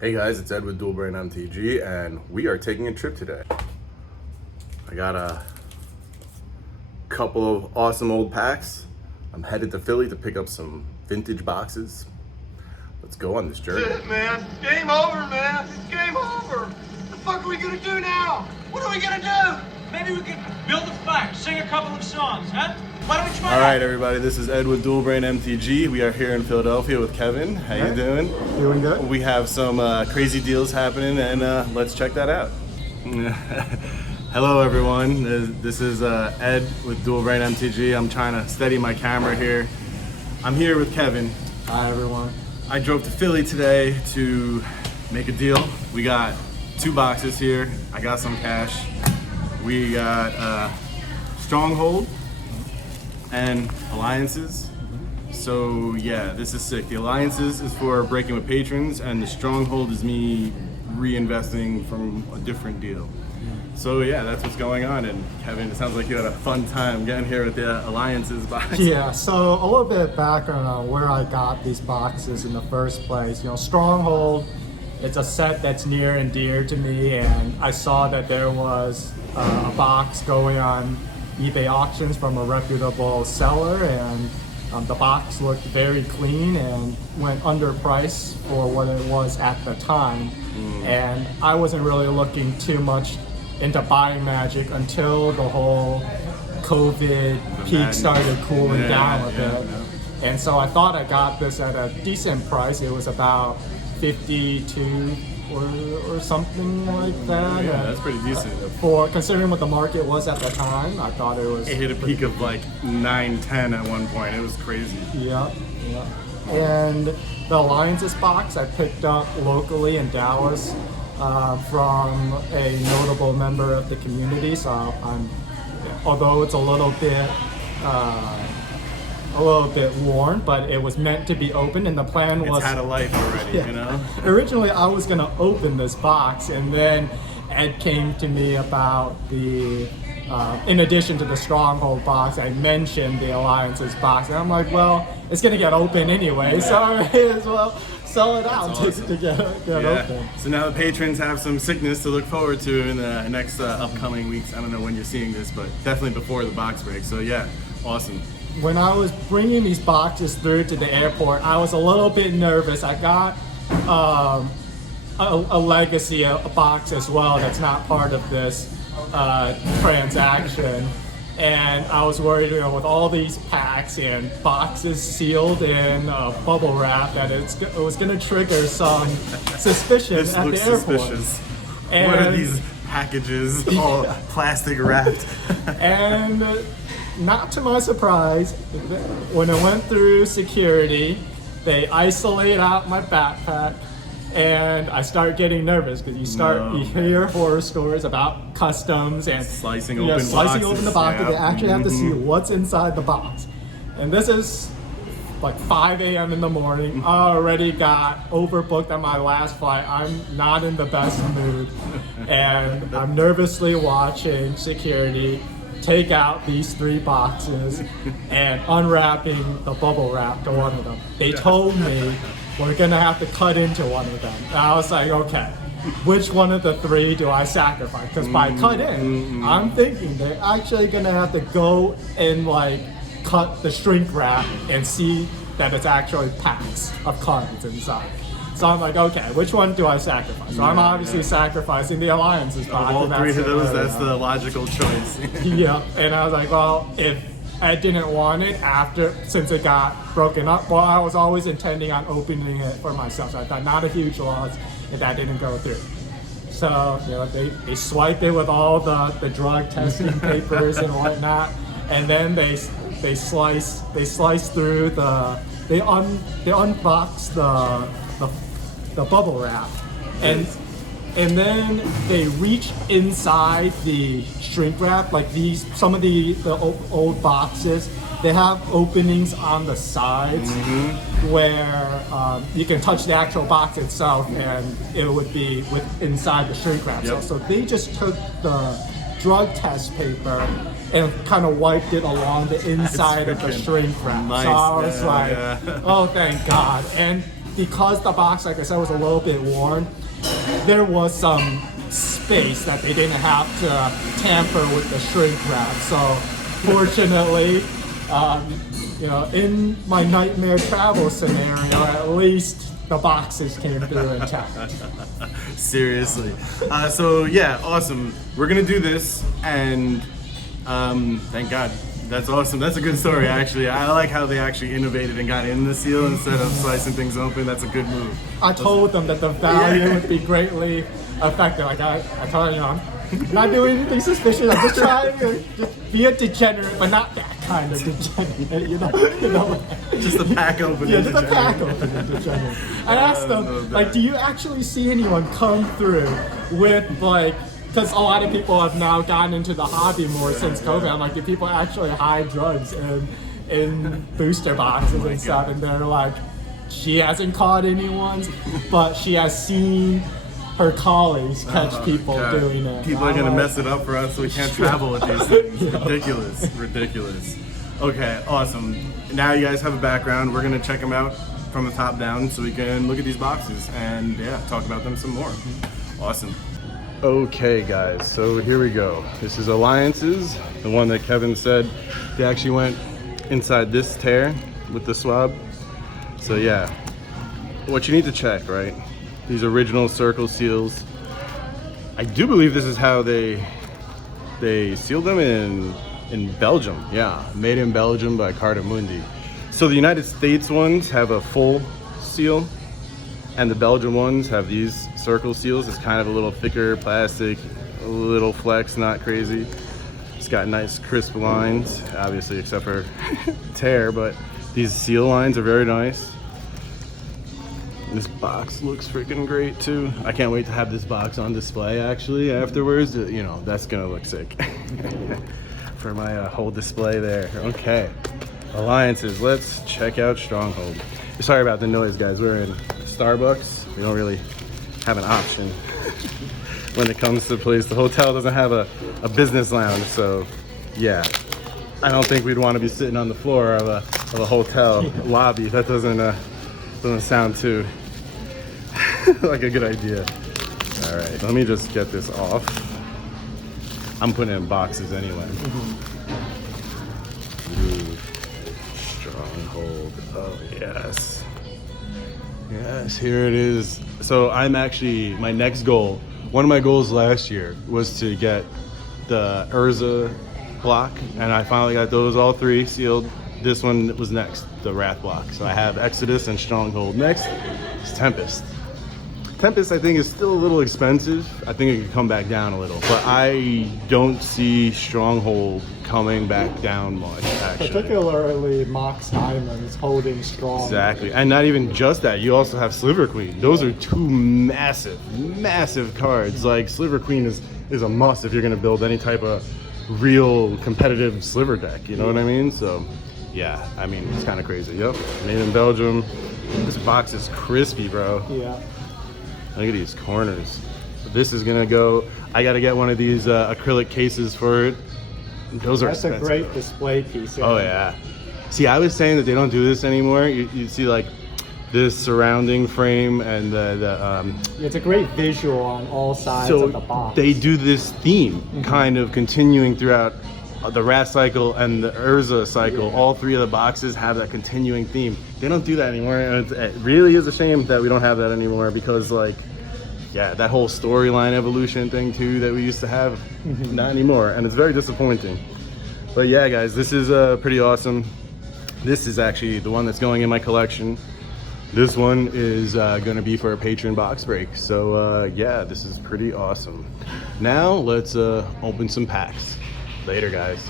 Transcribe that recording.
Hey guys, it's Ed with Brain MTG, and we are taking a trip today. I got a couple of awesome old packs. I'm headed to Philly to pick up some vintage boxes. Let's go on this journey. That's it, man. It's game over, man. It's game over. What the fuck are we gonna do now? What are we gonna do? Maybe we could build a fire, sing a couple of songs, huh? Why don't we try All right, everybody, this is Ed with Brain MTG. We are here in Philadelphia with Kevin. How you doing? Doing good. We have some crazy deals happening, and let's check that out. Hello, everyone. This is Ed with Brain MTG. I'm trying to steady my camera here. I'm here with Kevin. Hi, everyone. I drove to Philly today to make a deal. We got 2 boxes here. I got some cash. We got Stronghold and Alliances. So yeah, this is sick. The Alliances is for breaking with patrons, and the Stronghold is me reinvesting from a different deal. So yeah, that's what's going on. And Kevin, it sounds like you had a fun time getting here with the Alliances box. Yeah, so a little bit of background on where I got these boxes in the first place. You know, Stronghold, it's a set that's near and dear to me, and I saw that there was a box going on eBay auctions from a reputable seller, and the box looked very clean and went underpriced for what it was at the time. And I wasn't really looking too much into buying Magic until the whole COVID peak started cooling down a bit. And so I thought I got this at a decent price. It was about 52 or something like that. Yeah, that's pretty decent. For considering what the market was at the time, I thought it was. It hit a peak of like 9-10 at one point. It was crazy. Yeah. And the Alliances box I picked up locally in Dallas from a notable member of the community. So although it's a little bit worn, but it was meant to be opened, and the plan was. It's had a life already, you know? Originally, I was gonna open this box, and then Ed came to me about the, in addition to the Stronghold box, I mentioned the Alliances box, and I'm like, well, it's gonna get open anyway, so I may as well sell it out to get open. So now the patrons have some sickness to look forward to in the next upcoming weeks. I don't know when you're seeing this, but definitely before the box break. So yeah, awesome. When I was bringing these boxes through to the airport, I was a little bit nervous. I got a legacy, a box as well that's not part of this transaction. And I was worried, with all these packs and boxes sealed in bubble wrap, that it was going to trigger some suspicion This at looks the airport. suspicious. And What are these packages all plastic wrapped? And not to my surprise, when it went through security, they isolate out my backpack, and I start getting nervous because you hear horror stories about customs and Slicing open open the box. yeah. They actually have to see what's inside the box. And this is like 5 a.m. in the morning. I already got overbooked on my last flight. I'm not in the best mood, and I'm nervously watching security take out these 3 boxes and unwrapping the bubble wrap to one of them. They told me we're gonna have to cut into one of them. And I was like, okay, which one of the 3 do I sacrifice? Because by cut in, I'm thinking they're actually gonna have to go and cut the shrink wrap and see that it's actually packs of cards inside. So I'm like, okay, which one do I sacrifice? So I'm obviously sacrificing the Alliances box. Of all 3 of those, that's the logical choice. Yeah, and I was like, well, if I didn't want it since it got broken up, well, I was always intending on opening it for myself. So I thought not a huge loss if that didn't go through. So, they swiped it with all the drug testing papers and whatnot, and then they slice through they unbox the bubble wrap, and then they reach inside the shrink wrap. Like some of the old boxes, they have openings on the sides where you can touch the actual box itself, and it would be inside the shrink wrap. Yep. So they just took the drug test paper and kind of wiped it along the inside of the shrink wrap. Nice. So I was oh, thank God. And because the box, like I said, was a little bit worn, there was some space that they didn't have to tamper with the shrink wrap. So fortunately, you know, in my nightmare travel scenario, at least the boxes came through intact. Seriously. So yeah, awesome. We're gonna do this, and thank God. That's awesome. That's a good story, actually. I like how they actually innovated and got in the seal instead of slicing things open. That's a good move. I told them that the value would be greatly affected. Like I told them, you know, I'm not doing anything suspicious. I'm just trying to just be a degenerate, but not that kind of degenerate. You know. Just a pack opening. Yeah, just a pack opening degenerate. I asked them, like, do you actually see anyone come through with like? Because a lot of people have now gotten into the hobby more since COVID. I'm like, do people actually hide drugs in booster boxes and stuff? And they're like, she hasn't caught anyone, but she has seen her colleagues catch people doing it. People are gonna mess it up for us, so we can't travel with these things. Ridiculous, ridiculous. Okay, awesome. Now you guys have a background. We're gonna check them out from the top down, so we can look at these boxes and yeah, talk about them some more. Awesome. Okay guys, so here we go. This is Alliances, the one that Kevin said they actually went inside this tear with the swab. So yeah, what you need to check, right? These original circle seals. I do believe this is how they sealed them in Belgium. Yeah, made in Belgium by Cartamundi. So the United States ones have a full seal, and the Belgian ones have these circle seals. It's kind of a little thicker plastic, a little flex, not crazy. It's got nice crisp lines, obviously except for tear, but these seal lines are very nice. This box looks freaking great too. I can't wait to have this box on display actually afterwards. You know, that's gonna look sick. For my whole display there. Okay, Alliances, let's check out Stronghold. Sorry about the noise guys, we're in Starbucks. We don't really have an option when it comes to the place. The hotel doesn't have a business lounge, so yeah. I don't think we'd want to be sitting on the floor of a hotel lobby. That doesn't sound too like a good idea. All right, let me just get this off. I'm putting it in boxes anyway. Ooh, Stronghold. Oh yes. Yes, here it is. So I'm actually, my next goal, one of my goals last year was to get the Urza block, and I finally got those all three sealed. This one was next, the Wrath block. So I have Exodus and Stronghold. Next is Tempest. Tempest I think is still a little expensive. I think it could come back down a little, but I don't see Stronghold coming back down much actually. Particularly Mox Diamond is holding strong. Exactly, and not even just that, you also have Sliver Queen. Those are two massive cards. Like Sliver Queen is a must if you're gonna build any type of real competitive Sliver deck, you know what I mean? So yeah, I mean, it's kind of crazy. Yep, made in Belgium. This box is crispy, bro. Yeah. Look at these corners. This is gonna go, I gotta get one of these acrylic cases for it. Those are expensive. That's a great display piece. Oh yeah. See, I was saying that they don't do this anymore. You see like this surrounding frame and it's a great visual on all sides so of the box. they do this theme kind of continuing throughout the Wrath cycle and the Urza cycle. All three of the boxes have that continuing theme. They don't do that anymore, and it really is a shame that we don't have that anymore, because like, yeah, that whole storyline evolution thing too that we used to have, not anymore, and it's very disappointing. But yeah guys, this is pretty awesome. This is actually the one that's going in my collection. This one is going to be for a patron box break. So yeah, this is pretty awesome. Now let's open some packs. Later guys.